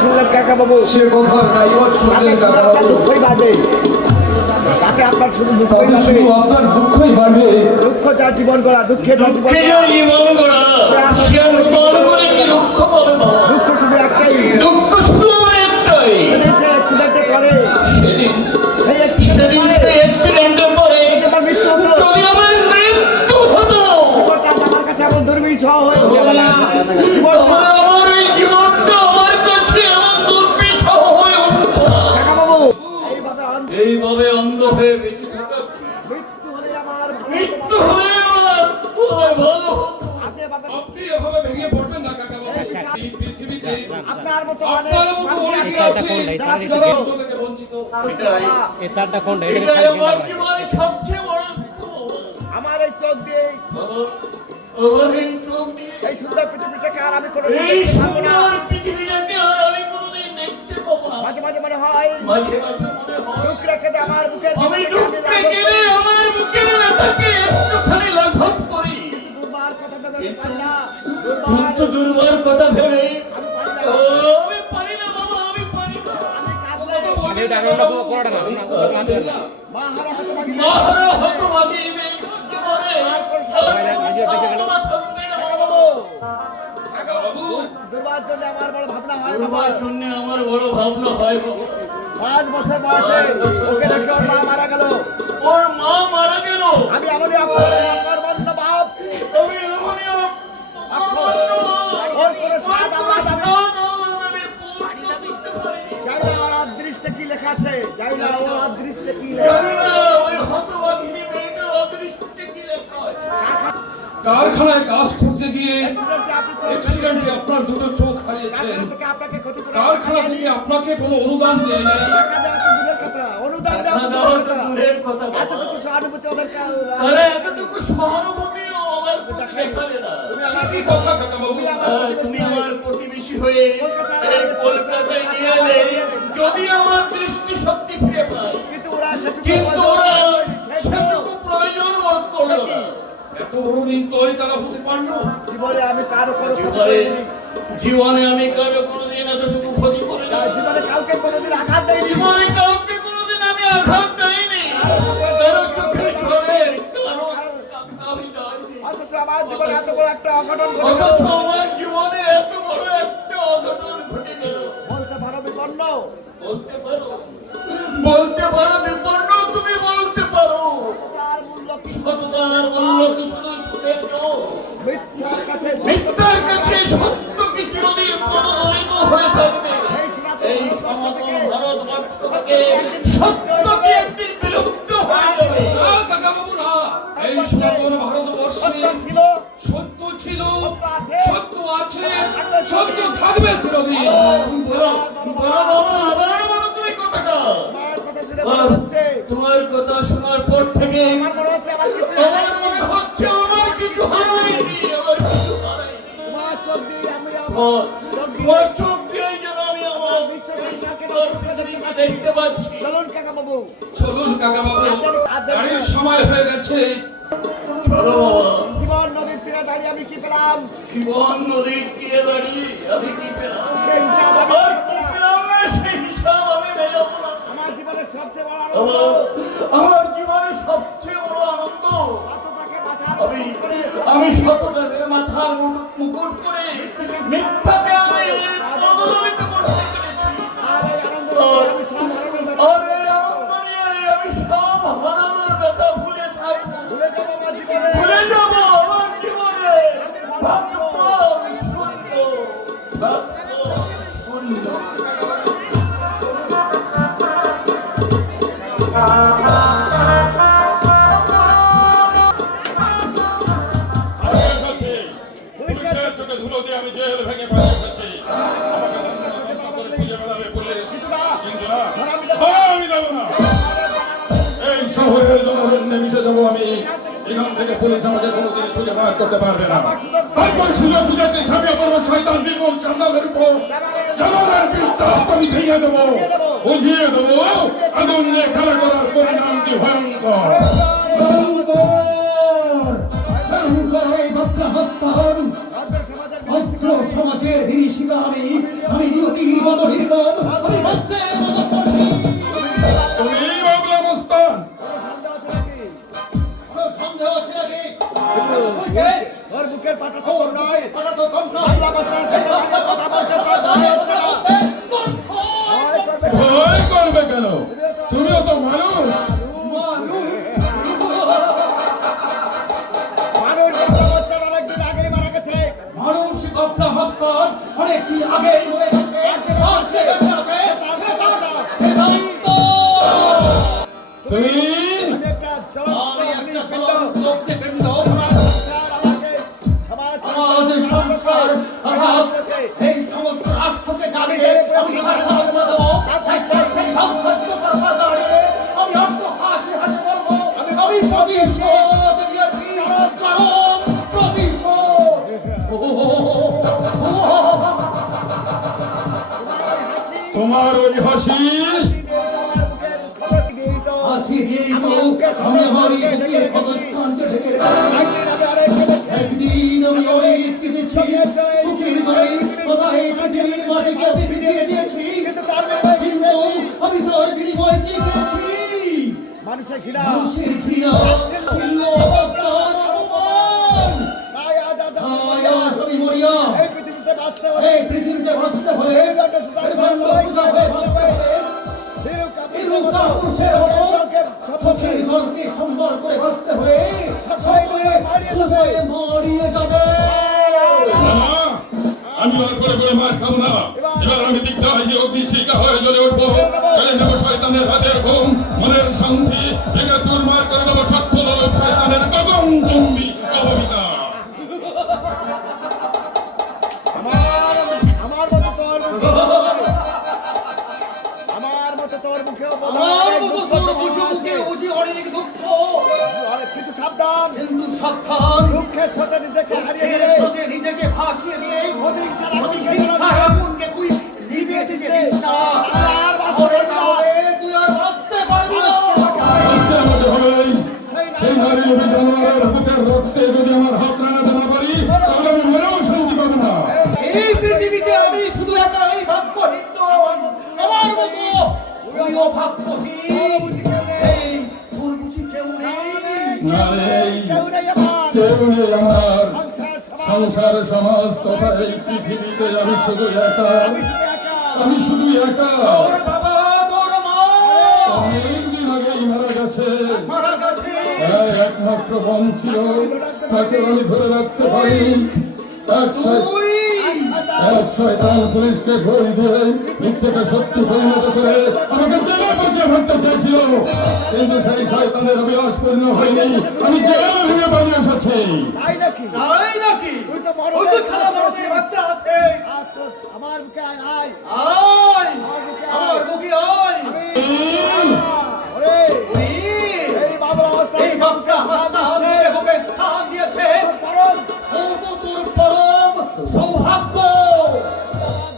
শুনলেন কাকা বাবু, সে কথার নাইবাদ শুনলেন কাকা বাবু। দুঃখই বাড়বে, তাতে আপনার শুধু দুঃখই তবে বাড়বে। শুধু আপনার দুঃখই বাড়বে। দুঃখ যার জীবন গড়া, দুঃখে যার জীবন দুঃখে গড়া, জীবন গড়া, সে আর বড় করে কি দুঃখ পাবে বাবা? দুঃখ শুধু একটাই, দুঃখ শুধু আমার একটাই। সেদিন সে অ্যাক্সিডেন্টে পড়ে, সেদিন সেই অ্যাক্সিডেন্টে সেদিন পড়ে সে অ্যাক্সিডেন্টের পরে যদি আমার মৃত্যু হতো, যদি আমার মৃত্যু হতো, জীবনটা আমার কাছে এমন দুর্বিষহ হয়ে যাবে না। তখন আমার এই জীবনটা আমার কাছে এমন দুর্বিষহ হয়ে উঠতো। কাকা বাবু, এইভাবে এইভাবে অন্ধ হয়ে বেঁচে থাকা, মৃত্যু হলে আমার মৃত্যু হয়ে আমার কোথায় ভালো হতো? আপনি এভাবে আপনি এভাবে ভেঙে পড়বেন না কাকা বাবু। এই পৃথিবীতে আপনার মতো আপনার মতো অনেকে আছে যারা অন্ধ থেকে বঞ্চিত। এটাই আমার এটাই আমার জীবনের সবচেয়ে বড় দুঃখ। এই চোখ দিয়ে, বাবা, আমার এই চোখ দিয়ে এই সুন্দর পৃথিবীটাকে আর আমি কোনো এই সুন্দর পৃথিবীটাকে আর আমি কোনোদিন দেখতে পাবো না। মাঝে মাঝে মনে হয় মাঝে মাঝে মনে হয় দুঃখ রেখে দিয়ে আমার বুকের আমি ভিতরে ডুবতে গেলে আমার বুকের ব্যথাকে একটুখানি লাঘব করি। দুর্বার কথা ভেবে আমি কিন্তু- পারি না, কিন্তু দুর্বার কথা ভেবে আমি পারি না, আমি পারি না বাবা, আমি পারি না। আমি কাঁদলে মা হারা হাতে ভাঙি মহারা হতভাগী ব্যক্তি মরে, আর কোনো সান্ত্বনা থাকবে না। বাবু, কাকা বাবু, দুর্বার জন্য আমার বড় ভাবনা হয় বাবা। দুর্বার জন্য আমার বড় ভাবনা হয় বাবা। 5 বছর বয়সে ওকে রেখে ওর মা মারা গেল। ওর মা মারা গেল, আমি এমনই অকর্মণ্য বাপ, আমি এমনই অকর্মণ্য ওর কোনো স্বাদ আল্লাহ জানে। আমি পূর্ণ করতে পারিনি। জানি না ওর অদৃষ্টে কি লেখা আছে, জানি না ওর অদৃষ্টে কি লেখা জানি আছে। না ওই হতভাগিনী মেয়েটার অদৃষ্টে কি লেখা আছে। কারখানায় কাজ করতে গিয়ে অ্যাক্সিডেন্টে আপনি চোখ অ্যাক্সিডেন্টে হারিয়েছেন। আপনার দুটো চোখ হারিয়েছেন। কারখানা থেকে আপনাকে ক্ষতিপূরণ কারখানা থেকে আপনাকে কোনো অনুদান দেয় নাই। টাকা দেওয়া তো দূরের কথা, অনুদান দেওয়া তো টাকা দেওয়া দূরের তো কথা। দূরের কথা বাবা। এতটুকু সহানুভূতি ওদের আরে এতটুকু সহানুভূতিও আমার প্রতি দেখালে না। সে কি কথা কাকা বাবু? তুমি আমার প্রতিবেশী হয়ে এই কলকাতায় নিয়ে এলে, যদি আমার দৃষ্টি শক্তি ফিরে পায়, কিন্তু ওরা কিন্তু ওরা সেটুকু প্রয়োজন বোধ করলো না। এত বড় নির্দয় তারা হতে পারলো? জীবনে আমি কারো কোনো ক্ষতি জীবনে করিনি। জীবনে আমি কারো কোনোদিন এতটুকু ক্ষতি করি না। জীবনে কাউকে কোনোদিন আঘাত দেয়নি। জীবনে কাউকে কোনোদিন আমি আঘাত দেইনি। কারো চোখের জলে, কারো আমি যাইনি। অথচ আমার জীবনে এত বড় একটা অঘটন ঘটে গেল। অথচ আমার জীবনে এত বড় একটা অঘটন ঘটে গেল। বলতে পারো বিপন্ন, বলতে পারো, বলতে পারো বিপন্ন, তুমি বলতে পারো। তার মূল্য কি? সততার মূল্য কি শুধু সুখের নয়? মিথ্যার কাছে মিথ্যার কাছে সত্য কি চিরদিন পদদলিত হয়ে থাকবে? এই সনাতন এই ভারতবর্ষ সমগ্র থেকে ভারতবর্ষ থেকে সত্য কি একদিন বিলুপ্ত হয়ে যাবে? না কাকা বাবু না। এই সনাতন ভারতবর্ষে সত্য ছিল, সত্য ছিল, সত্য আছে, সত্য আছে, সত্য থাকবে চিরদিন। বলো, বলো বাবা, আবার বলো তুমি কথাটা। তোমার কথা শুনে মনে হচ্ছে, তোমার কথা শোনার পর থেকে আমার মনে হচ্ছে আমার কিছু আমার মনে হচ্ছে আমার কিছু হারাইনি, আমার কিছু হারাইনি। তোমার চোখ দিয়ে আমি তোমার চোখ দিয়েই যেন আমি আমার বিশ্ব সংসারকে দেখতে পাচ্ছি। চলুন কাকা বাবু, চলুন কাকা বাবু, গাড়ির সময় হয়ে গেছে। চলো বাবা। জীবন নদীর তীরে দাঁড়িয়ে আমি কি পেলাম জীবন নদীর তীরে দাঁড়িয়ে আমি কি পেলাম? সেই হিসাব আমি আর করবো কি না। পেলাম না, সেই হিসাব আমি মেলাবো না। আমার জীবনের সবচেয়ে বড় আনন্দ আমার জীবনের সবচেয়ে বড় আনন্দ, সততাকে মাথার আমি উপর করে আমি সততাকে মাথার মুকুট করে মিথ্যাকে আমি পদদলিত করতে পেরেছি। আর এই আনন্দ আমি সব হারানোর ব্যথা আর এই আনন্দ নিয়ে আমি সব হারানোর ব্যথা ভুলে থাকবো, ভুলে যাবো আমার জীবনে। ভুলে যাবো আমার জীবনে। ভাগ্য শূন্য, ভাগ্য শূন্য। পুলিশের চোখে ধুলো দিয়ে আমি জেল ভেঙে পালিয়ে এসেছি। আমাকে অন্য করে খুঁজে বেড়াবে পুলিশ। কিন্তু না, আমি দেবো না। এই শহরের জনগণে মিশে যাবো আমি। এখান থেকে পুলিশ আমাকে কোনোদিন খুঁজে বার করতে পারবে না। তারপর সুযোগ বুঝাতে ঝাঁপিয়ে পড়বো শয়তান নির্মম সামনামের উপর। জানালার বিশ্বাস আমি ভেঙে দেবো, বুঝিয়ে দেবো আগুন নিয়ে খেলা করার পরিণাম কি ভয়ঙ্কর। সমাজের সমাজের বিনাশিকা আমি নিয়তি নদীর মতো নির্মম, আমি বজ্রের মতো কঠিন। তুমি বাবলা মস্তান। কোনো সন্দেহ আছে নাকি? কোনো সন্দেহ আছে নাকি? ওর বুকের পাটা তো কম নয়। কথা তো কম নয়। বাংলা ভাষার সাথে বাংলা কথা বলতে তোর ভয় হচ্ছে না? ভয় করবে না। ভয় করবে কেন? তুমিও তো মানুষ। মানুষ বাংলা ভাষার অনেকদিন আগেই মারা গেছে। মানুষ কপলা মস্কর অনেকদিন আগেই মরে গেছে। আর যে বেঁচে আছে, সে তার কথা। বেদান্ত। তুমি আমি একটা জ্বলন্ত আমি একটা অগ্নিপিণ্ড। জ্বলন্ত অগ্নিপিণ্ড। সমাজ সংসার আমাকে আমাদের সংসার অর্থাৎ এই সমস্ত রাষ্ট্রকে জ্বালিয়ে আমি ধারণা করে দেবো। সেই ধ্বংস করার দাঁড়িয়ে আমি অট্টহাসি হাসি বলবো, আমি প্রতিশোধ নিয়েছি, চরম প্রতিশোধ। তোমার ওই হাসি হাসি দিয়েই তো আমি আমার এই বুকের ক্ষতস্থানকে ঢেকে রেখেছি। একদিন আমি অনেক কেঁদেছি, চোখের জলে কোথায় পৃথিবীর মাটিকে আমি ভিজিয়ে দিয়েছি, কিন্তু আমি তার বিনিময়ে কি পেয়েছি? মানুষের ঘৃণা মানুষের ঘৃণা, ছিল অবজ্ঞার অপমান। তাই আজ তাই আজ আমি মরিয়া, এই পৃথিবীতে বাঁচতে হলে এই পৃথিবীতে বাঁচতে হলে এই দণ্ড সুতায় করে লড়াই করে বাঁচতে হবে। ভীরু কাপুরুষের মতো চোখের জলকে সম্বল করে বাঁচতে হলে সকলেই মিলে মারিয়ে যাবে। মরিয়ে যাবে। না, আমি আর করে করে মার খাবো না। এবার আমি দিকটা হয়ে অগ্নিশিখা হয়ে জ্বলে উঠবো। জ্বলে নেবো শয়তানের হাতের ঘুম, মনের শান্তি ভেঙে চুরমার করে দেবো স্বার্থ লোক শয়তানের গগন চুম্বি অবমিতা। আমার মতো তোর মুখে আমার মতো তোর মুখেও আমার মতো তোর বুঝে বুঝে বুঝে অনেক দুঃখ, কিছু সাবধান কিন্তু সাবধান, দুঃখের ছোটে নিজেকে হারিয়ে এর গেলে সাথে নিজেকে ভাসিয়ে দিয়ে অধিংসার হিংসার আগুনকে তুই নিভিয়ে দিতে দিস না। আর বাঁচতে তাহলে পারবি না। তুই আর বাঁচতে পারবি না। আজকে আমাদের হবেই সেই নারী অভিযানের বুকের রক্তে যদি আমার হাত রাঙাতে না পারি, তাহলে আমি মনেও শান্তি পাবো না। এই পৃথিবীতে আমি শুধু একাই ভাগ্যহীন নই, আমার মতো তুইও ভাগ্যহীন। এই তোর বুঝি কেউ নেই? না নেই, কেউ নেই আমার কেউ নেই আমার। সংসার সমাজ সংসার সমাজ তথা এই পৃথিবীতে আমি শুধু একা। আমি শুধু একা আমি শুধু একা। তোর বাবা, তোর মা অনেকদিন আগেই মারা গেছে। মারা গেছে। একমাত্র বোন ছিল, তাকে আমি ধরে রাখতে পারি। তুই এক শয়তান পুলিশকে ঘড়ি দিয়ে মিথ্যেকে সত্যি পরিণত করে আমাকে জেলে বসে ভাবতে চেয়েছিল, কিন্তু সেই শয়তানের অভিলাষ পূর্ণ হয়নি। আমি জেলে ভেঙে পালিয়ে এসেছি। তাই নাকি তাই নাকি? তুই তো ওই তো খেলা বড়দের বাচ্চা আছে। আর তোর আমার বুকে আয় আয় আয়, আমার বুকে আয়। ওরে ওরে, এই বাবলা অবস্থা এই বাপটা হাসনা হাসনে বুকে স্থান দিয়েছে। পরম ও তো তোর পরম সৌভাগ্য।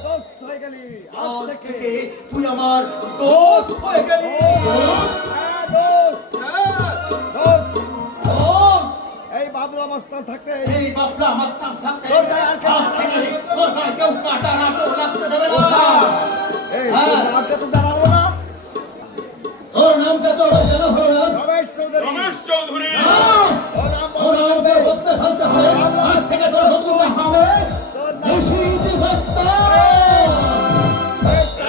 দোস্ত হয়ে গেলি আজ আজ থেকে থেকে তুই আমার দোস্ত হয়ে গেলি। দোস্ত হ্যাঁ, দোস্ত দোস্ত। এই বাবলা অবস্থান থাকতে এই বাপটা মাস্তান থাকতে তোর গায়ে আর কেউ আজ থেকে তোর গায়ে কেউ কাঁটা না কেউ লাগতে দেবে না। এই হ্যাঁ। তোর নামটা তো জানা হলো না তোর নামটা তো জানা হলো না। রমেশ চৌধুরী রমেশ চৌধুরী, ওর নাম ওর বলতে নামটা হবে। বলতে ফেলতে হবে। আজ থেকে তোর নতুন হবে তোর নাম নিশীথ দত্ত।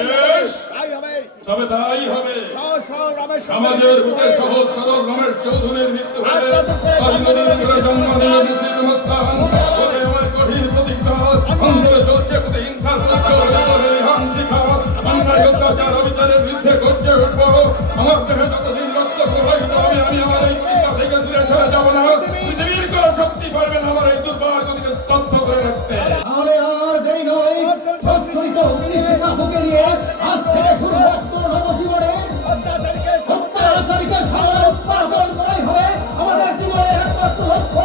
বেশ, তাই হবে তবে তাই হবে। সহজ সহজ রমেশ সমাজের বুকে সহজ সরল রমেশ চৌধুরীর মৃত্যু হলে অভিনন্দনের জন্ম নিয়ে নিশ্চিত মস্তান। ওরে আমার কঠিন প্রতিজ্ঞা, অন্তরে চলছে প্রতিহিংসার হিংসিকা। বাংলায় অত্যাচার অবিচারের বিরুদ্ধে গর্জে উঠবো। আমার দেহে যতদিন রক্ত প্রবাহিত হবে, আমি আমার এই প্রতিজ্ঞা থেকে দূরে সরে যাবো না। পৃথিবীর কোনো শক্তি পারবে না আমার এই দুর্বার গতিকে স্তব্ধ করে রাখতে। তাহলে আর দেরি নয়, প্রত্যেক অগ্নিশিখা বুকে নিয়ে আজ থেকে শুরু ভক্ত নবজীবনে অত্যাচারীকে সত্যাচারীকে সমাজ উৎপাদন করাই হবে আমাদের জীবনের একমাত্র লক্ষ্য।